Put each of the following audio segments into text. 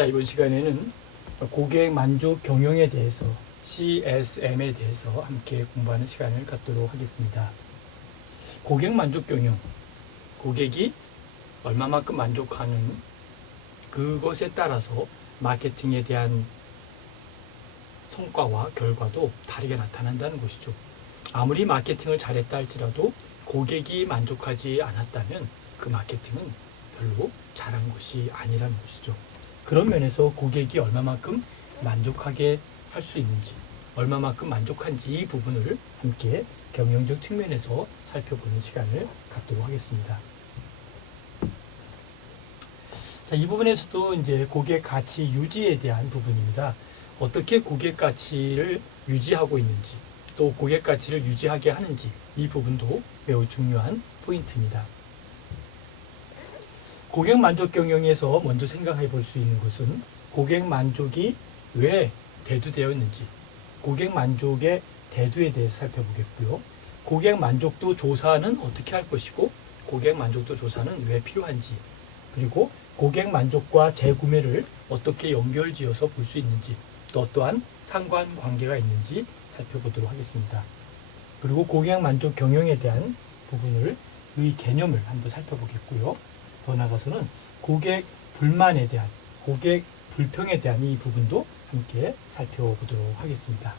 자, 이번 시간에는 고객 만족 경영에 대해서 CSM에 대해서 함께 공부하는 시간을 갖도록 하겠습니다. 고객 만족 경영, 고객이 얼마만큼 만족하는 그것에 따라서 마케팅에 대한 성과와 결과도 다르게 나타난다는 것이죠. 아무리 마케팅을 잘했다 할지라도 고객이 만족하지 않았다면 그 마케팅은 별로 잘한 것이 아니라는 것이죠. 그런 면에서 고객이 얼마만큼 만족하게 할 수 있는지, 얼마만큼 만족한지 이 부분을 함께 경영적 측면에서 살펴보는 시간을 갖도록 하겠습니다. 자, 이 부분에서도 이제 고객 가치 유지에 대한 부분입니다. 어떻게 고객 가치를 유지하고 있는지, 또 고객 가치를 유지하게 하는지 이 부분도 매우 중요한 포인트입니다. 고객 만족 경영에서 먼저 생각해 볼 수 있는 것은 고객 만족이 왜 대두되어 있는지, 고객 만족의 대두에 대해서 살펴보겠고요. 고객 만족도 조사는 어떻게 할 것이고, 고객 만족도 조사는 왜 필요한지, 그리고 고객 만족과 재구매를 어떻게 연결지어서 볼 수 있는지, 또 어떠한 상관관계가 있는지 살펴보도록 하겠습니다. 그리고 고객 만족 경영에 대한 부분을, 의 개념을 한번 살펴보겠고요. 더 나아가서는 고객 불만에 대한, 고객 불평에 대한 이 부분도 함께 살펴보도록 하겠습니다.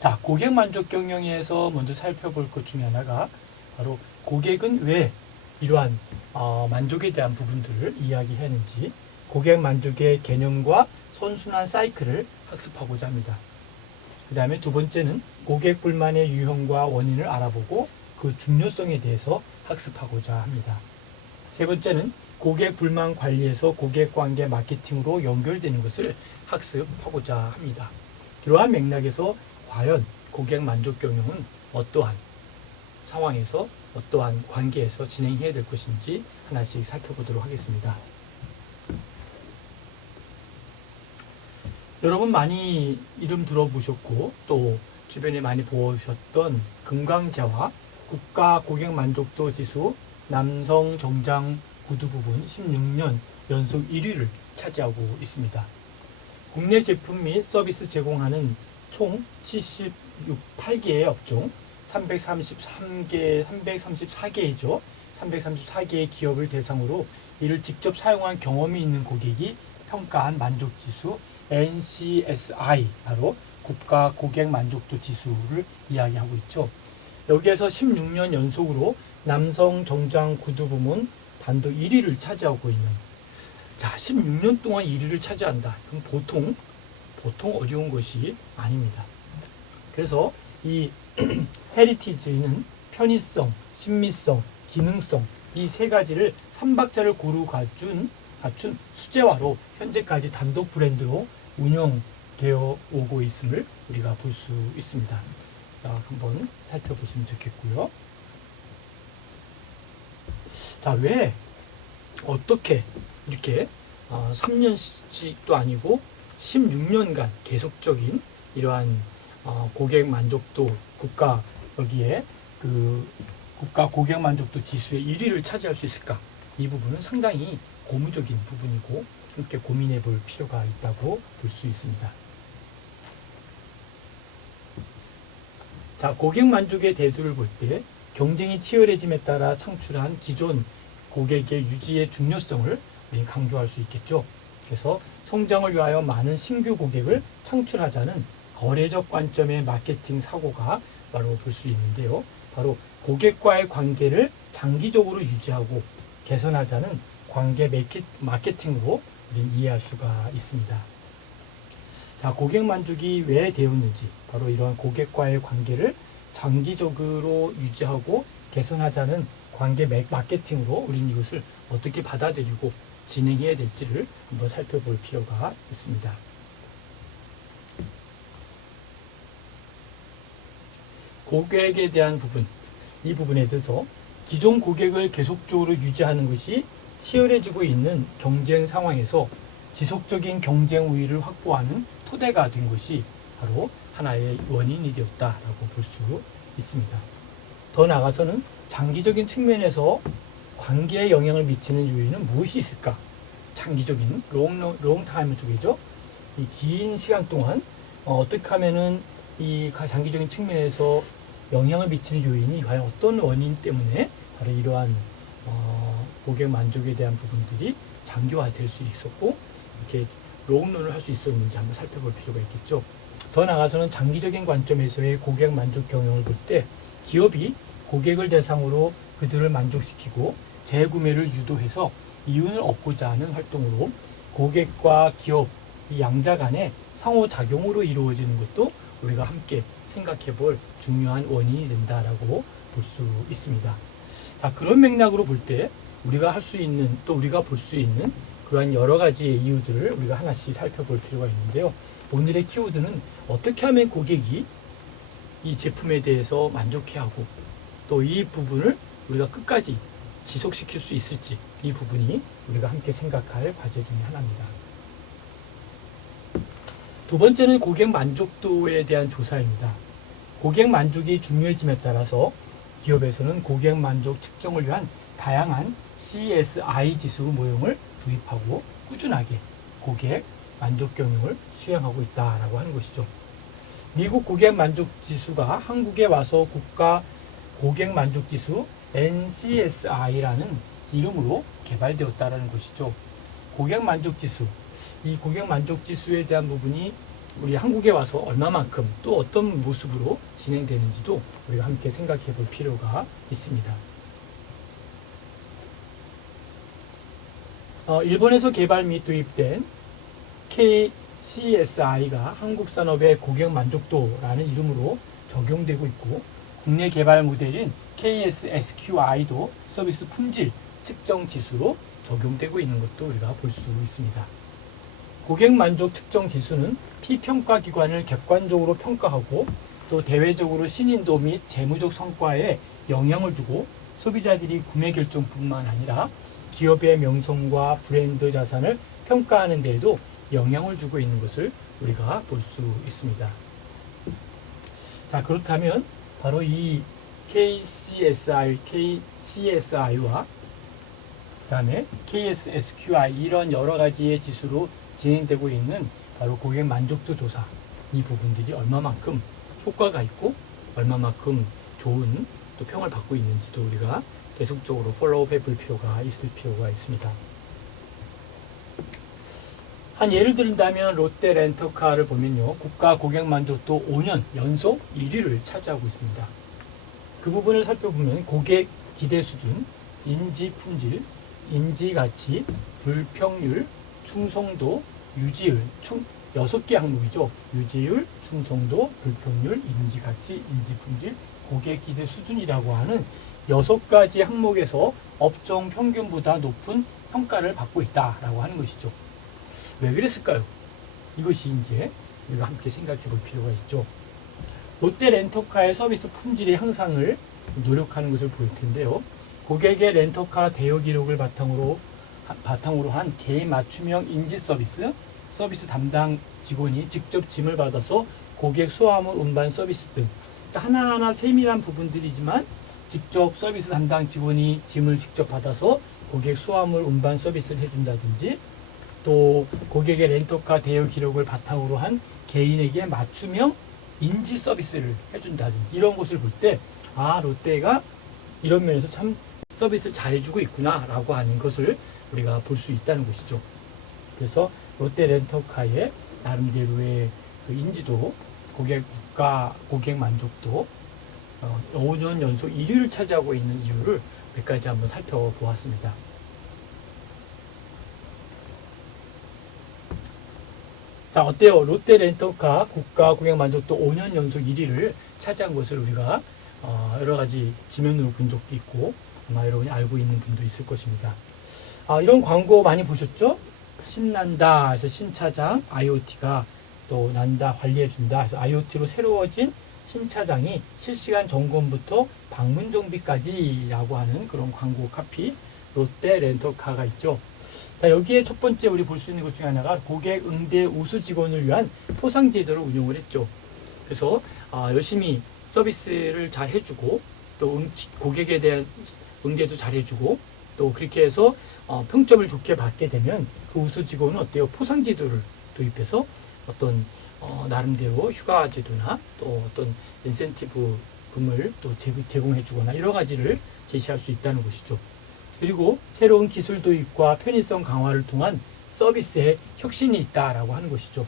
자, 고객 만족 경영에서 먼저 살펴볼 것 중에 하나가 바로 고객은 왜 이러한 만족에 대한 부분들을 이야기하는지, 고객 만족의 개념과 선순환 사이클을 학습하고자 합니다. 그 다음에 두 번째는 고객 불만의 유형과 원인을 알아보고 그 중요성에 대해서 학습하고자 합니다. 세 번째는 고객 불만 관리에서 고객 관계 마케팅으로 연결되는 것을 학습하고자 합니다. 이러한 맥락에서 과연 고객 만족 경영은 어떠한 상황에서, 어떠한 관계에서 진행해야 될 것인지 하나씩 살펴보도록 하겠습니다. 여러분 많이 이름 들어보셨고 또 주변에 많이 보셨던 금강재와 국가 고객 만족도 지수 남성 정장 구두 부분 16년 연속 1위를 차지하고 있습니다. 국내 제품 및 서비스 제공하는 총 78개의 업종 334개이죠. 334개의 기업을 대상으로 이를 직접 사용한 경험이 있는 고객이 평가한 만족지수 NCSI, 바로 국가 고객 만족도 지수를 이야기하고 있죠. 여기에서 16년 연속으로 남성 정장 구두 부문 단독 1위를 차지하고 있는, 자, 16년 동안 1위를 차지한다. 그럼 보통 어려운 것이 아닙니다. 그래서 이 헤리티지는 편의성, 신미성, 기능성 이 세 가지를 3박자를 고루 갖춘 수제화로 현재까지 단독 브랜드로 운영되어 오고 있음을 우리가 볼 수 있습니다. 한번 살펴보시면 좋겠고요. 자, 왜 어떻게 이렇게 3년씩도 아니고 16년간 계속적인 이러한 고객 만족도 국가, 여기에 그 국가 고객 만족도 지수의 1위를 차지할 수 있을까? 이 부분은 상당히 고무적인 부분이고 함께 고민해 볼 필요가 있다고 볼 수 있습니다. 자, 고객 만족의 대두를 볼 때 경쟁이 치열해짐에 따라 창출한 기존 고객의 유지의 중요성을 우리 강조할 수 있겠죠. 그래서 성장을 위하여 많은 신규 고객을 창출하자는 거래적 관점의 마케팅 사고가 바로 볼 수 있는데요. 바로 고객과의 관계를 장기적으로 유지하고 개선하자는 관계 마케팅으로 우리는 이해할 수가 있습니다. 자, 고객 만족이 왜 되었는지, 바로 이러한 고객과의 관계를 장기적으로 유지하고 개선하자는 관계 마케팅으로 우리는 이것을 어떻게 받아들이고 진행해야 될지를 한번 살펴볼 필요가 있습니다. 고객에 대한 부분, 이 부분에 대해서 기존 고객을 계속적으로 유지하는 것이 치열해지고 있는 경쟁 상황에서 지속적인 경쟁 우위를 확보하는 토대가 된 것이 바로 하나의 원인이 되었다라고 볼 수 있습니다. 더 나아가서는 장기적인 측면에서 관계에 영향을 미치는 요인은 무엇이 있을까? 장기적인 롱 타임 쪽이죠. 이 긴 시간 동안 어떻게 하면은 이 장기적인 측면에서 영향을 미치는 요인이 과연 어떤 원인 때문에 바로 이러한 고객 만족에 대한 부분들이 장기화될 수 있었고 이렇게 롱런을 할 수 있었는지 한번 살펴볼 필요가 있겠죠. 더 나아가서는 장기적인 관점에서의 고객 만족 경영을 볼 때 기업이 고객을 대상으로 그들을 만족시키고 재구매를 유도해서 이윤을 얻고자 하는 활동으로 고객과 기업 이 양자 간의 상호작용으로 이루어지는 것도 우리가 함께 생각해 볼 중요한 원인이 된다라고 볼 수 있습니다. 자, 그런 맥락으로 볼 때 우리가 할 수 있는 또 우리가 볼 수 있는 그러한 여러 가지의 이유들을 우리가 하나씩 살펴볼 필요가 있는데요. 오늘의 키워드는 어떻게 하면 고객이 이 제품에 대해서 만족해하고 또 이 부분을 우리가 끝까지 지속시킬 수 있을지 이 부분이 우리가 함께 생각할 과제 중에 하나입니다. 두 번째는 고객 만족도에 대한 조사입니다. 고객 만족이 중요해짐에 따라서 기업에서는 고객 만족 측정을 위한 다양한 CSI 지수 모형을 도입하고 꾸준하게 고객 만족 경영을 수행하고 있다라고 하는 것이죠. 미국 고객 만족 지수가 한국에 와서 국가 고객 만족 지수 NCSI라는 이름으로 개발되었다라는 것이죠. 고객 만족 지수, 이 고객 만족 지수에 대한 부분이 우리 한국에 와서 얼마만큼 또 어떤 모습으로 진행되는지도 우리가 함께 생각해 볼 필요가 있습니다. 일본에서 개발 및 도입된 KCSI가 한국 산업의 고객 만족도라는 이름으로 적용되고 있고 국내 개발 모델인 KSSQI도 서비스 품질 측정 지수로 적용되고 있는 것도 우리가 볼 수 있습니다. 고객 만족 측정 지수는 피평가 기관을 객관적으로 평가하고 또 대외적으로 신인도 및 재무적 성과에 영향을 주고 소비자들이 구매 결정뿐만 아니라 기업의 명성과 브랜드 자산을 평가하는 데에도 영향을 주고 있는 것을 우리가 볼 수 있습니다. 자, 그렇다면 바로 이 KCSI와 그 다음에 KSSQI 이런 여러 가지의 지수로 진행되고 있는 바로 고객 만족도 조사 이 부분들이 얼마만큼 효과가 있고 얼마만큼 좋은 또 평을 받고 있는지도 우리가 계속적으로 팔로우업 해볼 필요가 있을 필요가 있습니다. 한 예를 들다면 롯데 렌터카를 보면요. 국가 고객 만족도 5년 연속 1위를 차지하고 있습니다. 그 부분을 살펴보면 고객 기대 수준, 인지 품질, 인지 가치, 불평률, 충성도, 유지율, 6개 항목이죠. 유지율, 충성도, 불평률, 인지 가치, 인지 품질, 고객 기대 수준이라고 하는 6가지 항목에서 업종 평균보다 높은 평가를 받고 있다라고 하는 것이죠. 왜 그랬을까요? 이것이 이제 우리가 함께 생각해 볼 필요가 있죠. 롯데 렌터카의 서비스 품질의 향상을 노력하는 것을 보일 텐데요. 고객의 렌터카 대여 기록을 바탕으로 한 개인 맞춤형 인지 서비스 담당 직원이 직접 짐을 받아서 고객 수화물 운반 서비스 등 하나하나 세밀한 부분들이지만 직접 서비스 담당 직원이 짐을 직접 받아서 고객 수화물 운반 서비스를 해준다든지 또 고객의 렌터카 대여 기록을 바탕으로 한 개인에게 맞춤형 인지 서비스를 해준다든지 이런 것을 볼 때 롯데가 이런 면에서 참 서비스를 잘해주고 있구나 라고 하는 것을 우리가 볼 수 있다는 것이죠. 그래서 롯데 렌터카의 나름대로의 그 인지도 국가 고객 만족도 5년 연속 1위를 차지하고 있는 이유를 몇 가지 한번 살펴보았습니다. 자, 어때요? 롯데 렌터카 국가 고객 만족도 5년 연속 1위를 차지한 것을 우리가 여러 가지 지면으로 본 적도 있고 아마 여러분이 알고 있는 분도 있을 것입니다. 이런 광고 많이 보셨죠? 신난다 해서 신차장, IoT가 또 난다 관리해준다 해서 IoT로 새로워진 신차장이 실시간 점검부터 방문 정비까지 라고 하는 그런 광고 카피 롯데 렌터카가 있죠. 자, 여기에 첫 번째 우리 볼 수 있는 것 중에 하나가 고객 응대 우수 직원을 위한 포상 제도를 운영을 했죠. 그래서 열심히 서비스를 잘 해주고 또 고객에 대한 응대도 잘 해주고 또 그렇게 해서 평점을 좋게 받게 되면 그 우수 직원은 어때요? 포상제도를 도입해서 어떤 나름대로 휴가제도나 또 어떤 인센티브금을 또 제공해주거나 여러 가지를 제시할 수 있다는 것이죠. 그리고 새로운 기술 도입과 편의성 강화를 통한 서비스의 혁신이 있다라고 하는 것이죠.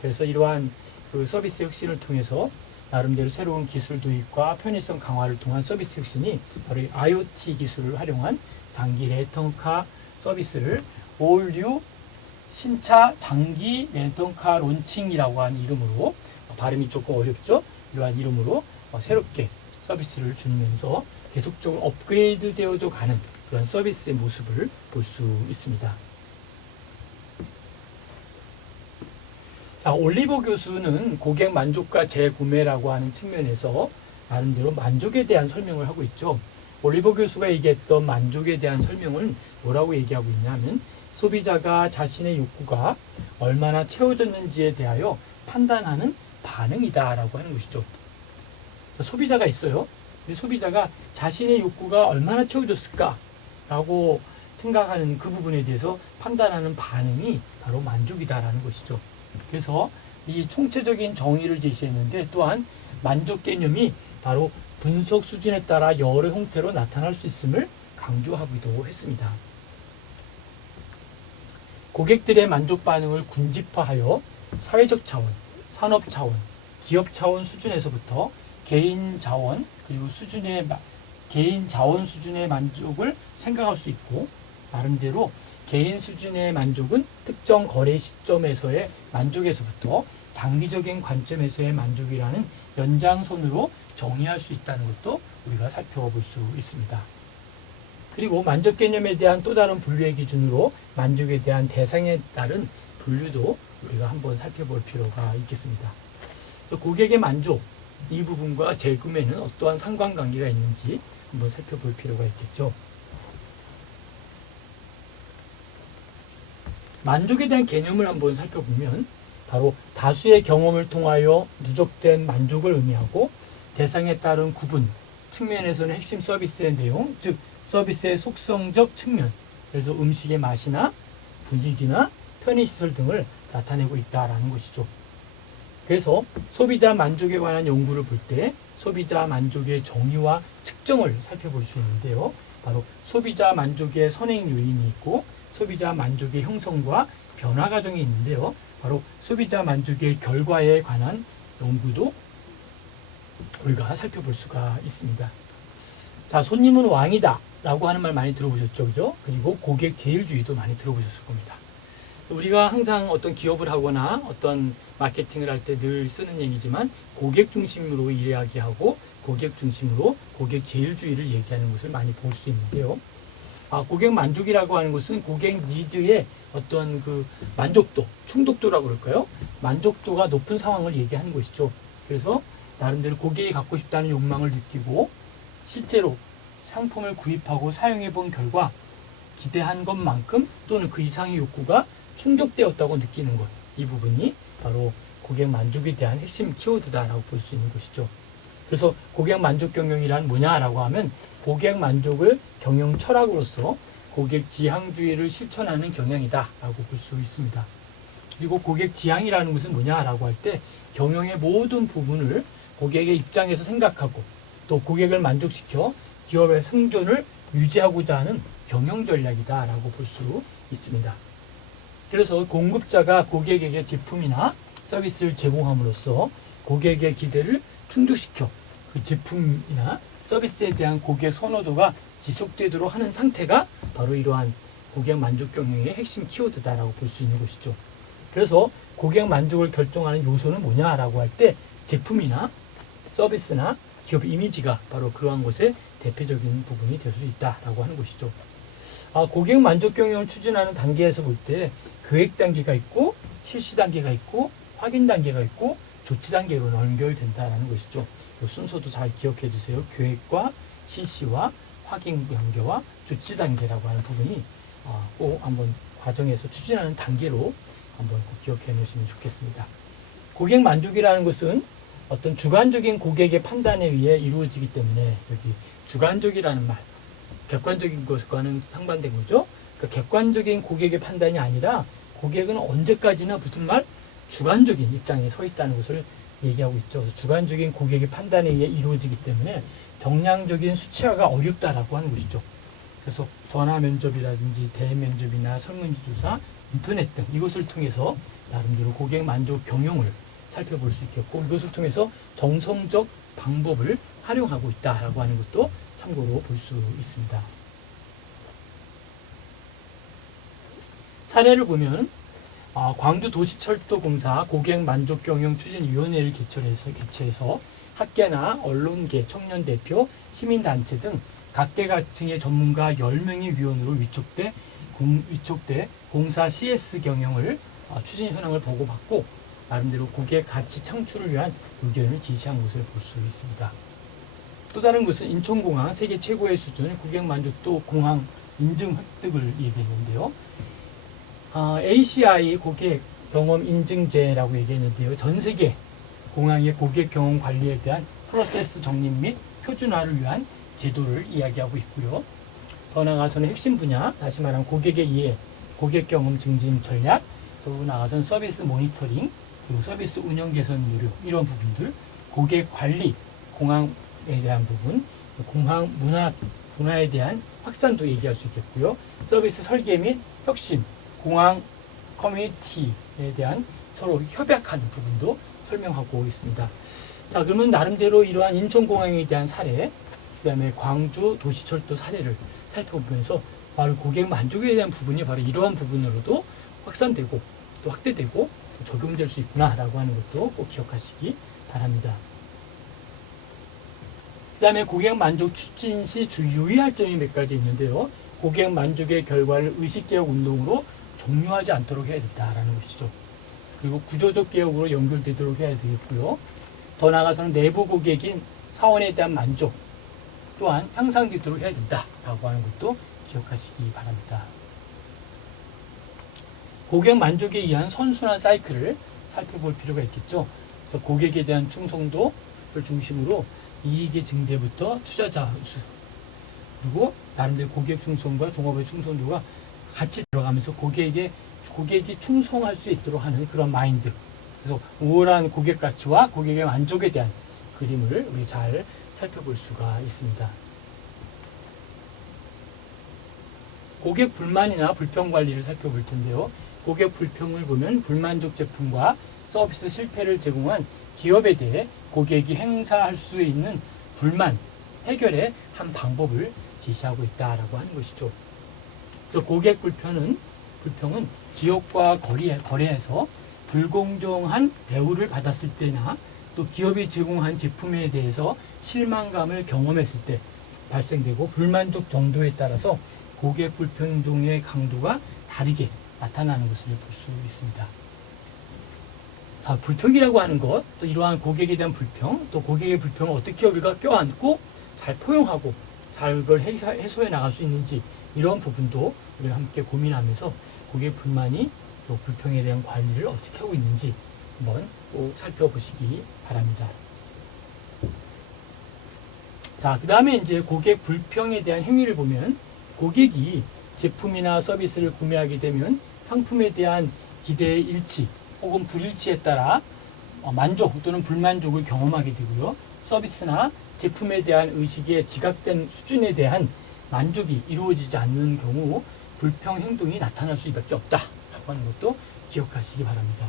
그래서 이러한 그 서비스 혁신을 통해서 나름대로 새로운 기술 도입과 편의성 강화를 통한 서비스 혁신이 바로 IoT 기술을 활용한 장기 렌터카 서비스를 All New 신차 장기 렌터카 론칭이라고 하는 이름으로, 발음이 조금 어렵죠? 이러한 이름으로 새롭게 서비스를 주면서 계속적으로 업그레이드 되어져 가는 그런 서비스의 모습을 볼 수 있습니다. 자, 올리버 교수는 고객 만족과 재구매라고 하는 측면에서 나름대로 만족에 대한 설명을 하고 있죠. 올리버 교수가 얘기했던 만족에 대한 설명은 뭐라고 얘기하고 있냐면 소비자가 자신의 욕구가 얼마나 채워졌는지에 대하여 판단하는 반응이다라고 하는 것이죠. 자, 소비자가 있어요. 근데 소비자가 자신의 욕구가 얼마나 채워졌을까라고 생각하는 그 부분에 대해서 판단하는 반응이 바로 만족이다라는 것이죠. 그래서 이 총체적인 정의를 제시했는데 또한 만족 개념이 바로 분석 수준에 따라 여러 형태로 나타날 수 있음을 강조하기도 했습니다. 고객들의 만족 반응을 군집화하여 사회적 차원, 산업 차원, 기업 차원 수준에서부터 개인 자원 그리고 개인 자원 수준의 만족을 생각할 수 있고, 나름대로 개인 수준의 만족은 특정 거래 시점에서의 만족에서부터 장기적인 관점에서의 만족이라는 연장선으로 정의할 수 있다는 것도 우리가 살펴볼 수 있습니다. 그리고 만족 개념에 대한 또 다른 분류의 기준으로 만족에 대한 대상에 따른 분류도 우리가 한번 살펴볼 필요가 있겠습니다. 고객의 만족 이 부분과 재구매는 어떠한 상관관계가 있는지 한번 살펴볼 필요가 있겠죠. 만족에 대한 개념을 한번 살펴보면 바로 다수의 경험을 통하여 누적된 만족을 의미하고, 대상에 따른 구분 측면에서는 핵심 서비스의 내용, 즉 서비스의 속성적 측면, 예를 들어 음식의 맛이나 분위기나 편의시설 등을 나타내고 있다라는 것이죠. 그래서 소비자 만족에 관한 연구를 볼 때 소비자 만족의 정의와 측정을 살펴볼 수 있는데요. 바로 소비자 만족의 선행 요인이 있고 소비자 만족의 형성과 변화 과정이 있는데요. 바로 소비자 만족의 결과에 관한 연구도 우리가 살펴볼 수가 있습니다. 자, 손님은 왕이다 라고 하는 말 많이 들어보셨죠, 그죠? 그리고 고객 제일주의도 많이 들어보셨을 겁니다. 우리가 항상 어떤 기업을 하거나 어떤 마케팅을 할 때 늘 쓰는 얘기지만 고객 중심으로 이야기하고 고객 중심으로 고객 제일주의를 얘기하는 것을 많이 볼 수 있는데요. 고객 만족이라고 하는 것은 고객 니즈의 어떤 그 만족도, 충족도라고 그럴까요? 만족도가 높은 상황을 얘기하는 것이죠. 그래서 나름대로 고객이 갖고 싶다는 욕망을 느끼고 실제로 상품을 구입하고 사용해 본 결과 기대한 것만큼 또는 그 이상의 욕구가 충족되었다고 느끼는 것, 이 부분이 바로 고객 만족에 대한 핵심 키워드다라고 볼 수 있는 것이죠. 그래서 고객 만족 경영이란 뭐냐라고 하면 고객 만족을 경영 철학으로서 고객 지향주의를 실천하는 경영이다라고 볼 수 있습니다. 그리고 고객 지향이라는 것은 뭐냐라고 할 때 경영의 모든 부분을 고객의 입장에서 생각하고 또 고객을 만족시켜 기업의 생존을 유지하고자 하는 경영 전략이다라고 볼 수 있습니다. 그래서 공급자가 고객에게 제품이나 서비스를 제공함으로써 고객의 기대를 충족시켜 그 제품이나 서비스에 대한 고객 선호도가 지속되도록 하는 상태가 바로 이러한 고객 만족 경영의 핵심 키워드다라고 볼 수 있는 것이죠. 그래서 고객 만족을 결정하는 요소는 뭐냐라고 할 때 제품이나 서비스나 기업 이미지가 바로 그러한 것의 대표적인 부분이 될 수 있다라고 하는 것이죠. 고객 만족 경영을 추진하는 단계에서 볼 때 계획 단계가 있고 실시 단계가 있고 확인 단계가 있고 조치 단계로 연결된다라는 것이죠. 이 순서도 잘 기억해 두세요. 계획과 실시와 확인 단계와 조치 단계라고 하는 부분이 꼭 한번 과정에서 추진하는 단계로 한번 꼭 기억해 놓으시면 좋겠습니다. 고객 만족이라는 것은 어떤 주관적인 고객의 판단에 의해 이루어지기 때문에 여기 주관적이라는 말, 객관적인 것과는 상반된 거죠. 그러니까 객관적인 고객의 판단이 아니라 고객은 언제까지나 무슨 말? 주관적인 입장에 서 있다는 것을 얘기하고 있죠. 그래서 주관적인 고객의 판단에 의해 이루어지기 때문에 정량적인 수치화가 어렵다라고 하는 것이죠. 그래서 전화 면접이라든지 대면접이나 설문지 조사, 인터넷 등 이것을 통해서 나름대로 고객 만족 경영을 살펴볼 수 있겠고 이것을 통해서 정성적 방법을 활용하고 있다라고 하는 것도 참고로 볼 수 있습니다. 사례를 보면 광주도시철도공사 고객만족경영추진위원회를 개최해서 학계나 언론계, 청년대표, 시민단체 등 각계각층의 전문가 10명의 위원으로 위촉돼 공사 CS 경영을 추진 현황을 보고받고 나름대로 고객 가치 창출을 위한 의견을 지시한 것을 볼 수 있습니다. 또 다른 것은 인천공항 세계 최고의 수준 고객 만족도 공항 인증 획득을 얘기했는데요. ACI 고객 경험 인증제라고 얘기했는데요. 전 세계 공항의 고객 경험 관리에 대한 프로세스 정립 및 표준화를 위한 제도를 이야기하고 있고요. 더 나아가서는 핵심 분야, 다시 말하면 고객의 이해, 고객 경험 증진 전략, 또 나아가서는 서비스 모니터링, 그리고 서비스 운영 개선 노력, 이런 부분들, 고객 관리, 공항에 대한 부분, 공항 문화에 대한 확산도 얘기할 수 있겠고요. 서비스 설계 및 혁신, 공항 커뮤니티에 대한 서로 협약하는 부분도 설명하고 있습니다. 자, 그러면 나름대로 이러한 인천공항에 대한 사례, 그 다음에 광주 도시철도 사례를 살펴보면서 바로 고객 만족에 대한 부분이 바로 이러한 부분으로도 확산되고 또 확대되고 또 적용될 수 있구나라고 하는 것도 꼭 기억하시기 바랍니다. 그 다음에 고객 만족 추진 시 유의할 점이 몇 가지 있는데요. 고객 만족의 결과를 의식개혁 운동으로 종료하지 않도록 해야 된다라는 것이죠. 그리고 구조적 개혁으로 연결되도록 해야 되겠고요. 더 나아가서는 내부 고객인 사원에 대한 만족 또한 향상되도록 해야 된다라고 하는 것도 기억하시기 바랍니다. 고객 만족에 의한 선순환 사이클을 살펴볼 필요가 있겠죠. 그래서 고객에 대한 충성도를 중심으로 이익의 증대부터 투자자 수 그리고 나름대로 고객 충성과 종업의 충성도가 같이 들어가면서 고객이 충성할 수 있도록 하는 그런 마인드. 그래서 우월한 고객 가치와 고객의 만족에 대한 그림을 우리 잘 살펴볼 수가 있습니다. 고객 불만이나 불평 관리를 살펴볼 텐데요. 고객 불평을 보면 불만족 제품과 서비스 실패를 제공한 기업에 대해 고객이 행사할 수 있는 불만 해결의 한 방법을 제시하고 있다라고 하는 것이죠. 그래서 고객 불평은 기업과 거래해서 불공정한 대우를 받았을 때나 또 기업이 제공한 제품에 대해서 실망감을 경험했을 때 발생되고 불만족 정도에 따라서 고객 불평 행동의 강도가 다르게 나타나는 것을 볼 수 있습니다. 자, 불평이라고 하는 것, 또 이러한 고객에 대한 불평, 또 고객의 불평을 어떻게 우리가 껴안고 잘 포용하고 잘 그걸 해소해 나갈 수 있는지 이런 부분도 우리가 함께 고민하면서 고객 불만이 또 불평에 대한 관리를 어떻게 하고 있는지 한번 꼭 살펴보시기 바랍니다. 자, 그 다음에 이제 고객 불평에 대한 행위를 보면 고객이 제품이나 서비스를 구매하게 되면 상품에 대한 기대의 일치 혹은 불일치에 따라 만족 또는 불만족을 경험하게 되고요. 서비스나 제품에 대한 의식의 지각된 수준에 대한 만족이 이루어지지 않는 경우 불평 행동이 나타날 수밖에 없다라고 하는 것도 기억하시기 바랍니다.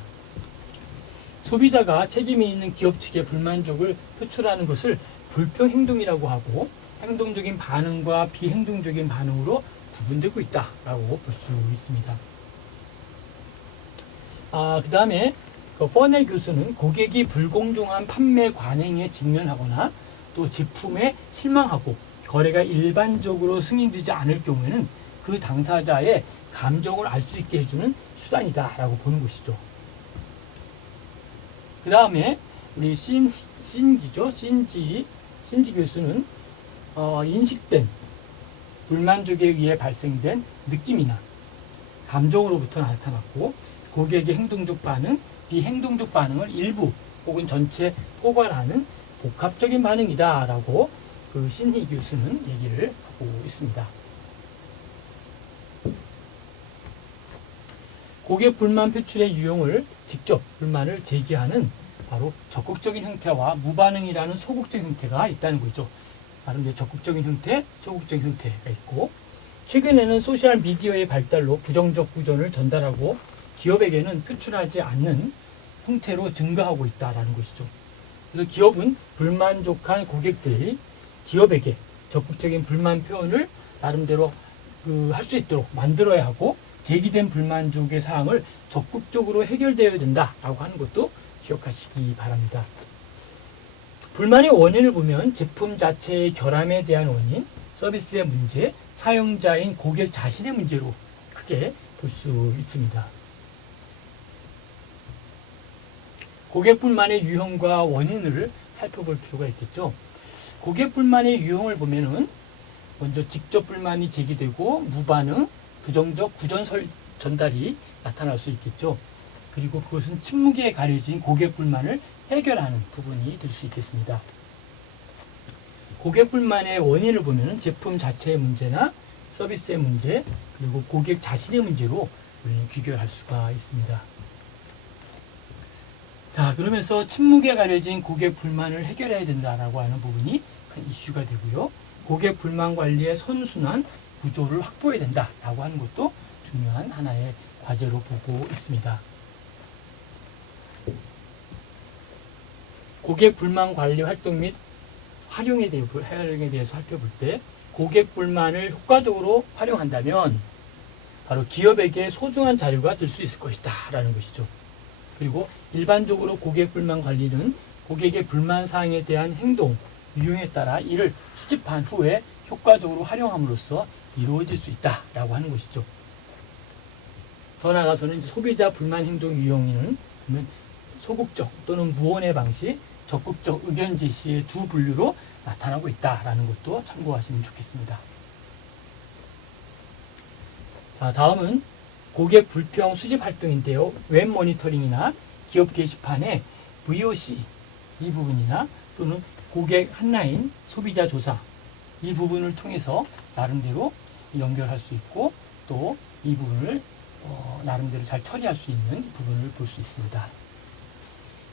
소비자가 책임이 있는 기업 측의 불만족을 표출하는 것을 불평 행동이라고 하고 행동적인 반응과 비행동적인 반응으로 구분되고 있다라고 볼 수 있습니다. 그 다음에 퍼넬 교수는 고객이 불공정한 판매 관행에 직면하거나 또 제품에 실망하고 거래가 일반적으로 승인되지 않을 경우에는 그 당사자의 감정을 알 수 있게 해주는 수단이다라고 보는 것이죠. 그 다음에 우리 신지 교수는 인식된 불만족에 의해 발생된 느낌이나 감정으로부터 나타났고 고객의 행동적 반응, 비행동적 반응을 일부 혹은 전체 포괄하는 복합적인 반응이다라고 그 신희 교수는 얘기를 하고 있습니다. 고객 불만 표출의 유형을 직접 불만을 제기하는 바로 적극적인 형태와 무반응이라는 소극적인 형태가 있다는 거죠. 나름대로 적극적인 형태, 소극적인 형태가 있고, 최근에는 소셜 미디어의 발달로 부정적 구전을 전달하고 기업에게는 표출하지 않는 형태로 증가하고 있다는 것이죠. 그래서 기업은 불만족한 고객들이 기업에게 적극적인 불만 표현을 나름대로 할 수 있도록 만들어야 하고, 제기된 불만족의 사항을 적극적으로 해결되어야 된다라고 하는 것도 기억하시기 바랍니다. 불만의 원인을 보면 제품 자체의 결함에 대한 원인, 서비스의 문제, 사용자인 고객 자신의 문제로 크게 볼 수 있습니다. 고객 불만의 유형과 원인을 살펴볼 필요가 있겠죠. 고객 불만의 유형을 보면은 먼저 직접 불만이 제기되고 무반응, 부정적 구전 전달이 나타날 수 있겠죠. 그리고 그것은 침묵에 가려진 고객 불만을 해결하는 부분이 될 수 있겠습니다. 고객 불만의 원인을 보면 제품 자체의 문제나 서비스의 문제, 그리고 고객 자신의 문제로 우리는 귀결할 수가 있습니다. 자, 그러면서 침묵에 가려진 고객 불만을 해결해야 된다라고 하는 부분이 큰 이슈가 되고요. 고객 불만 관리의 선순환 구조를 확보해야 된다라고 하는 것도 중요한 하나의 과제로 보고 있습니다. 고객 불만 관리 활동 및 활용에 대해서 살펴볼 때 고객 불만을 효과적으로 활용한다면 바로 기업에게 소중한 자료가 될 수 있을 것이다 라는 것이죠. 그리고 일반적으로 고객 불만 관리는 고객의 불만 사항에 대한 행동, 유형에 따라 이를 수집한 후에 효과적으로 활용함으로써 이루어질 수 있다라고 하는 것이죠. 더 나아가서는 소비자 불만 행동 유형은 소극적 또는 무언의 방식, 적극적 의견 제시의 두 분류로 나타나고 있다라는 것도 참고하시면 좋겠습니다. 자, 다음은 고객 불평 수집 활동인데요. 웹 모니터링이나 기업 게시판에 VOC 이 부분이나 또는 고객 핫라인, 소비자 조사 이 부분을 통해서 나름대로 연결할 수 있고 또 이 부분을 나름대로 잘 처리할 수 있는 부분을 볼 수 있습니다.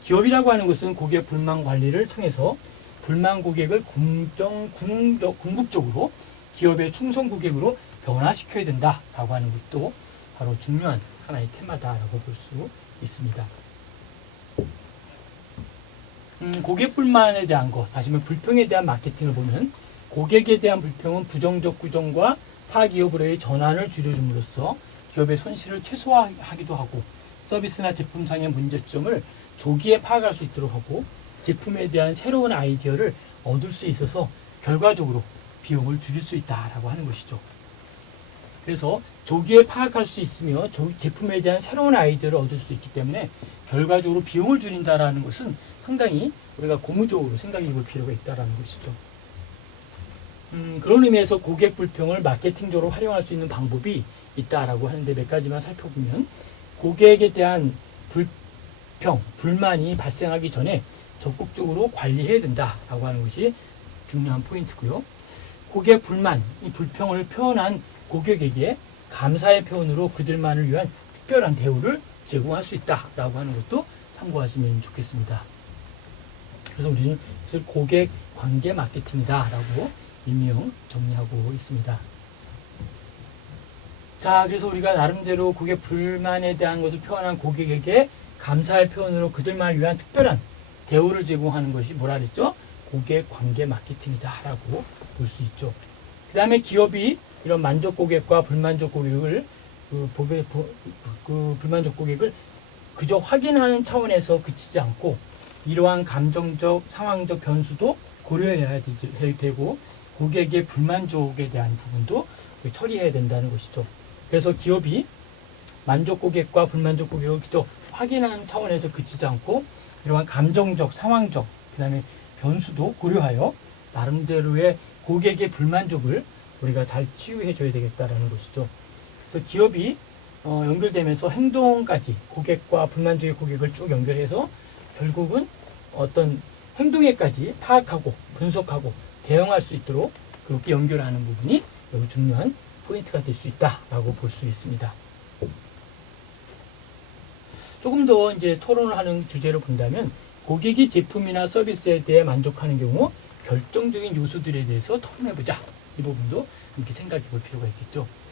기업이라고 하는 것은 고객 불만 관리를 통해서 불만 고객을 궁극적으로 기업의 충성 고객으로 변화시켜야 된다라고 하는 것도 바로 중요한 하나의 테마다라고 볼 수 있습니다. 고객 불만에 대한 것, 다시 말해 불평에 대한 마케팅을 보면 고객에 대한 불평은 부정적 구정과 타 기업으로의 전환을 줄여줌으로써 기업의 손실을 최소화하기도 하고 서비스나 제품상의 문제점을 조기에 파악할 수 있도록 하고 제품에 대한 새로운 아이디어를 얻을 수 있어서 결과적으로 비용을 줄일 수 있다라고 하는 것이죠. 그래서 조기에 파악할 수 있으며 제품에 대한 새로운 아이디어를 얻을 수 있기 때문에 결과적으로 비용을 줄인다라는 것은 상당히 우리가 고무적으로 생각해 볼 필요가 있다라는 것이죠. 그런 의미에서 고객 불평을 마케팅적으로 활용할 수 있는 방법이 있다라고 하는데 몇 가지만 살펴보면 고객에 대한 불평, 불만이 발생하기 전에 적극적으로 관리해야 된다라고 하는 것이 중요한 포인트고요. 고객 불만, 이 불평을 표현한 고객에게 감사의 표현으로 그들만을 위한 특별한 대우를 제공할 수 있다라고 하는 것도 참고하시면 좋겠습니다. 그래서 우리는 이것을 고객 관계 마케팅이다라고 일명 정리하고 있습니다. 자, 그래서 우리가 나름대로 고객 불만에 대한 것을 표현한 고객에게 감사의 표현으로 그들만을 위한 특별한 대우를 제공하는 것이 뭐라 그랬죠? 고객 관계 마케팅이다라고 볼 수 있죠. 그 다음에 기업이 이런 만족 고객과 불만족 고객을 불만족 고객을 그저 확인하는 차원에서 그치지 않고 이러한 감정적, 상황적 변수도 고려해야 되고 고객의 불만족에 대한 부분도 처리해야 된다는 것이죠. 그래서 기업이 만족 고객과 불만족 고객을 그저 확인하는 차원에서 그치지 않고 이러한 감정적, 상황적, 그 다음에 변수도 고려하여 나름대로의 고객의 불만족을 우리가 잘 치유해 줘야 되겠다라는 것이죠. 그래서 기업이 연결되면서 행동까지 고객과 불만족의 고객을 쭉 연결해서 결국은 어떤 행동에까지 파악하고 분석하고 대응할 수 있도록 그렇게 연결하는 부분이 매우 중요한 포인트가 될 수 있다라고 볼 수 있습니다. 조금 더 이제 토론을 하는 주제로 본다면 고객이 제품이나 서비스에 대해 만족하는 경우 결정적인 요소들에 대해서 토론해보자. 이 부분도 이렇게 생각해 볼 필요가 있겠죠.